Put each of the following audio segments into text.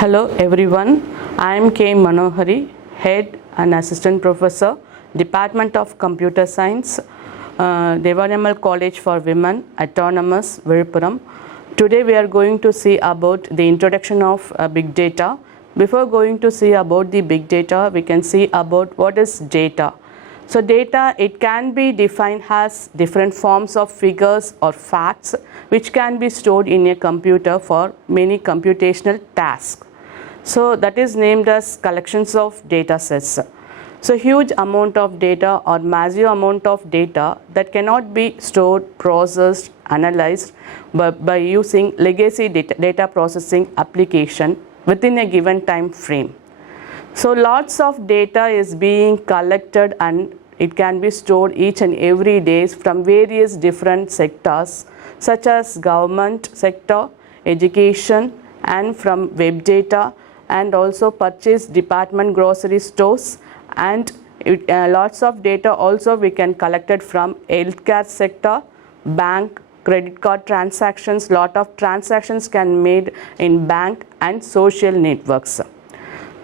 Hello everyone, I am K. Manohari, Head and Assistant Professor, Department of Computer Science, Theivanai College for Women, Autonomous, Villupuram. Today we are going to see about the introduction of big data. Before going to see about the big data, we can see about what is data. So data, it can be defined as different forms of figures or facts which can be stored in a computer for many computational tasks. So that is named as collections of data sets. So huge amount of data or massive amount of data that cannot be stored, processed, analyzed by using legacy data processing application within a given time frame. So lots of data is being collected and it can be stored each and every day from various different sectors such as government sector, education, and from web data, and also purchase department grocery stores, and lots of data also we can collect it from healthcare sector, bank, credit card transactions. Lot of transactions can made in bank and social networks.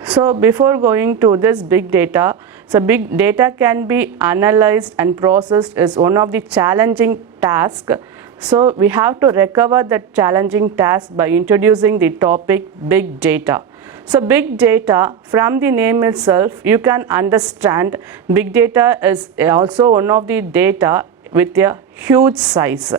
So before going to this big data, so big data can be analyzed and processed is one of the challenging tasks. So we have to recover that challenging task by introducing the topic big data. So big data, from the name itself, you can understand big data is also one of the data with a huge size.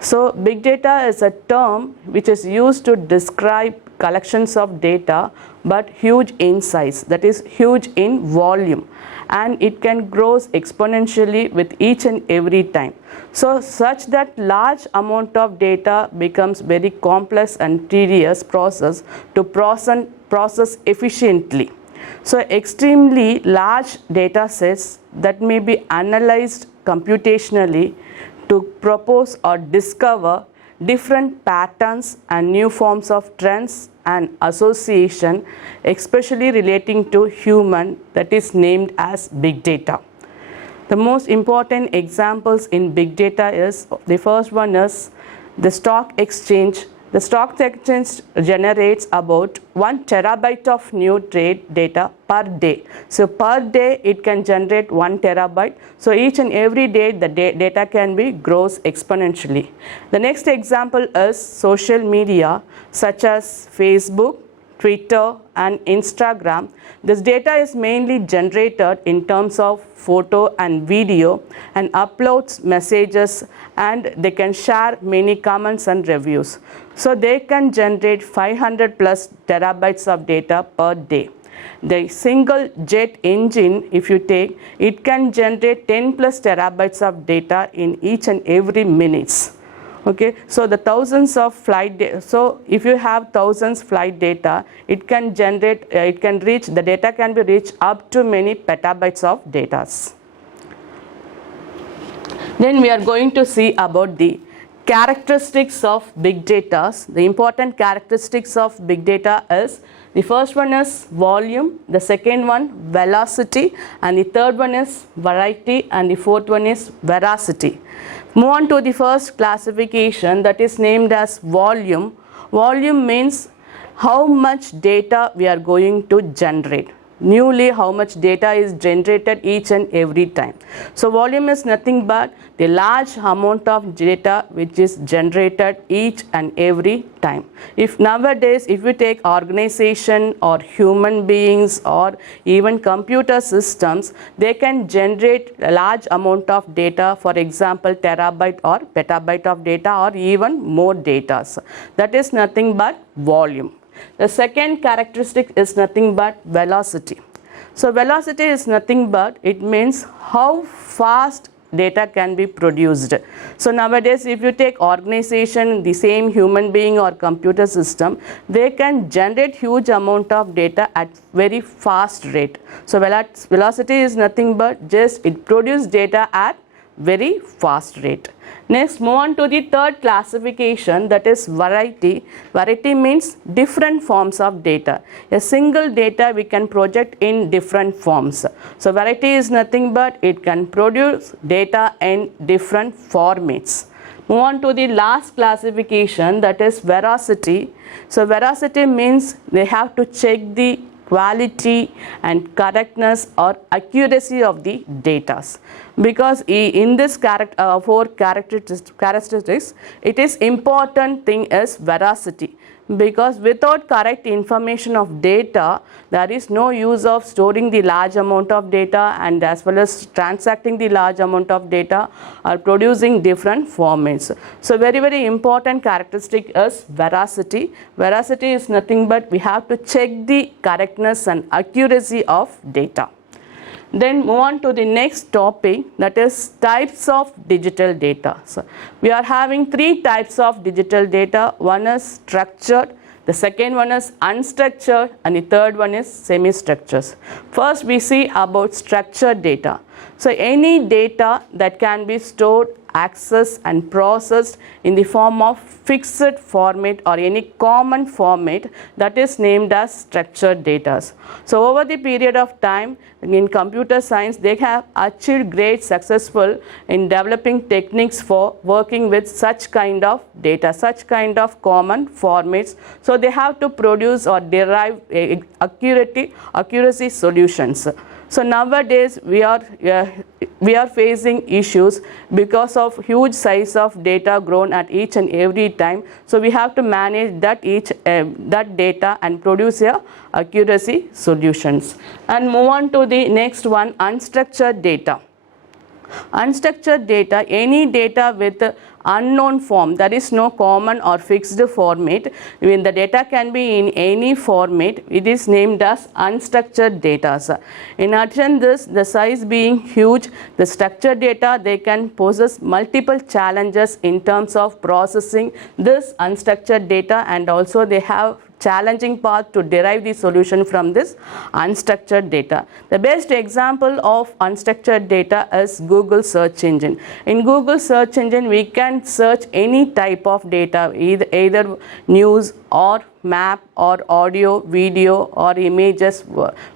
So big data is a term which is used to describe collections of data but huge in size, that is huge in volume, and it can grow exponentially with each and every time. So such that large amount of data becomes very complex and tedious process to process efficiently. So extremely large data sets that may be analyzed computationally to propose or discover different patterns and new forms of trends and association, especially relating to human, that is named as big data. The most important examples in big data is, the first one is the stock exchange. The stock exchange generates about 1 terabyte of new trade data per day. So per day it can generate 1 terabyte. So each and every day the data can be grows exponentially. The next example is social media such as Facebook, Twitter, and Instagram. This data is mainly generated in terms of photo and video and uploads messages, and they can share many comments and reviews. So they can generate 500 plus terabytes of data per day. The single jet engine, if you take, it can generate 10 plus terabytes of data in each and every minutes. Okay, so the thousands of flight data, so if you have thousands flight data, it can generate, it can reach, the data can be reached up to many petabytes of data. Then we are going to see about the characteristics of big data. The important characteristics of big data is, the first one is volume, the second one velocity, and the third one is variety, and the fourth one is veracity. Move on to the first classification, that is named as volume. Volume means how much data we are going to generate. Newly, how much data is generated each and every time. So volume is nothing but the large amount of data which is generated each and every time. If nowadays, if we take organization or human beings or even computer systems, they can generate a large amount of data, for example terabyte or petabyte of data, or even more data. That is nothing but volume. The second characteristic is nothing but velocity. So velocity is nothing but, it means how fast data can be produced. So nowadays, if you take organization, the same human being or computer system, they can generate huge amount of data at very fast rate. So velocity is nothing but just it produces data at very fast rate. Next, move on to the third classification, that is variety. Variety means different forms of data. A single data we can project in different forms. So variety is nothing but it can produce data in different formats. Move on to the last classification, that is veracity. So veracity means they have to check the quality and correctness or accuracy of the data, because in this four characteristics, it is important thing is veracity, because without correct information of data, there is no use of storing the large amount of data and as well as transacting the large amount of data or producing different formats. So very important characteristic is veracity. Veracity is nothing but we have to check the correctness and accuracy of data. Then move on to the next topic, that is types of digital data. So we are having three types of digital data. One is structured, the second one is unstructured, and the third one is semi-structured. First we see about structured data. So any data that can be stored, accessed and processed in the form of fixed format or any common format, that is named as structured data. So over the period of time in computer science, they have achieved great successful in developing techniques for working with such kind of data, such kind of common formats. So they have to produce or derive accuracy solutions. So nowadays we are facing issues because of huge size of data grown at each and every time. So we have to manage that data and produce accuracy solutions. And move on to the next one, unstructured data. Unstructured data, any data with unknown form, there is no common or fixed format. When the data can be in any format, it is named as unstructured data. In addition this, the size being huge, the structured data, they can possess multiple challenges in terms of processing this unstructured data, and also they have challenging path to derive the solution from this unstructured data. The best example of unstructured data is Google search engine. In Google search engine, we can search any type of data, either news or map or audio, video or images.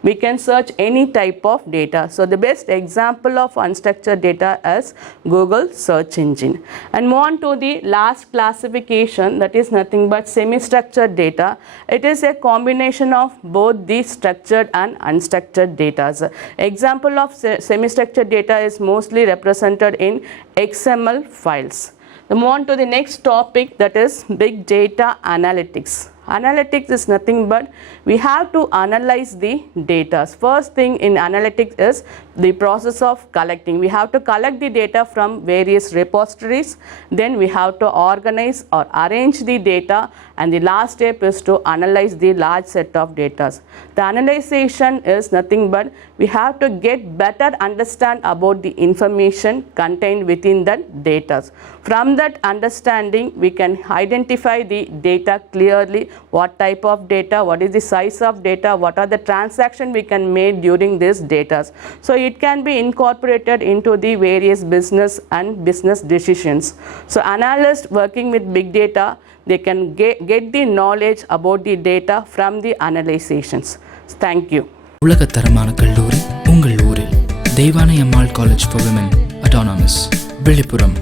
We can search any type of data. So the best example of unstructured data is Google search engine. And move on to the last classification, that is nothing but semi-structured data. It is a combination of both the structured and unstructured data. Example of semi-structured data is mostly represented in XML files. Move on to the next topic, that is big data analytics. Analytics is nothing but we have to analyze the data. First thing in analytics is the process of collecting. We have to collect the data from various repositories, then we have to organize or arrange the data, and the last step is to analyze the large set of data. The analyzation is nothing but we have to get better understand about the information contained within that data. From that understanding, we can identify the data clearly, what type of data, what is the size of data, what are the transactions we can make during this data. So it can be incorporated into the various business and business decisions. So analysts working with big data, they can get the knowledge about the data from the analyzations. Thank you. உலகத்தரமான கல்லூரி உங்கள் ஊரில் Deivanai Ammal college for women autonomous Villupuram.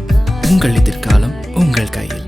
உங்கள் எதிர்காலம் உங்கள் கையில்.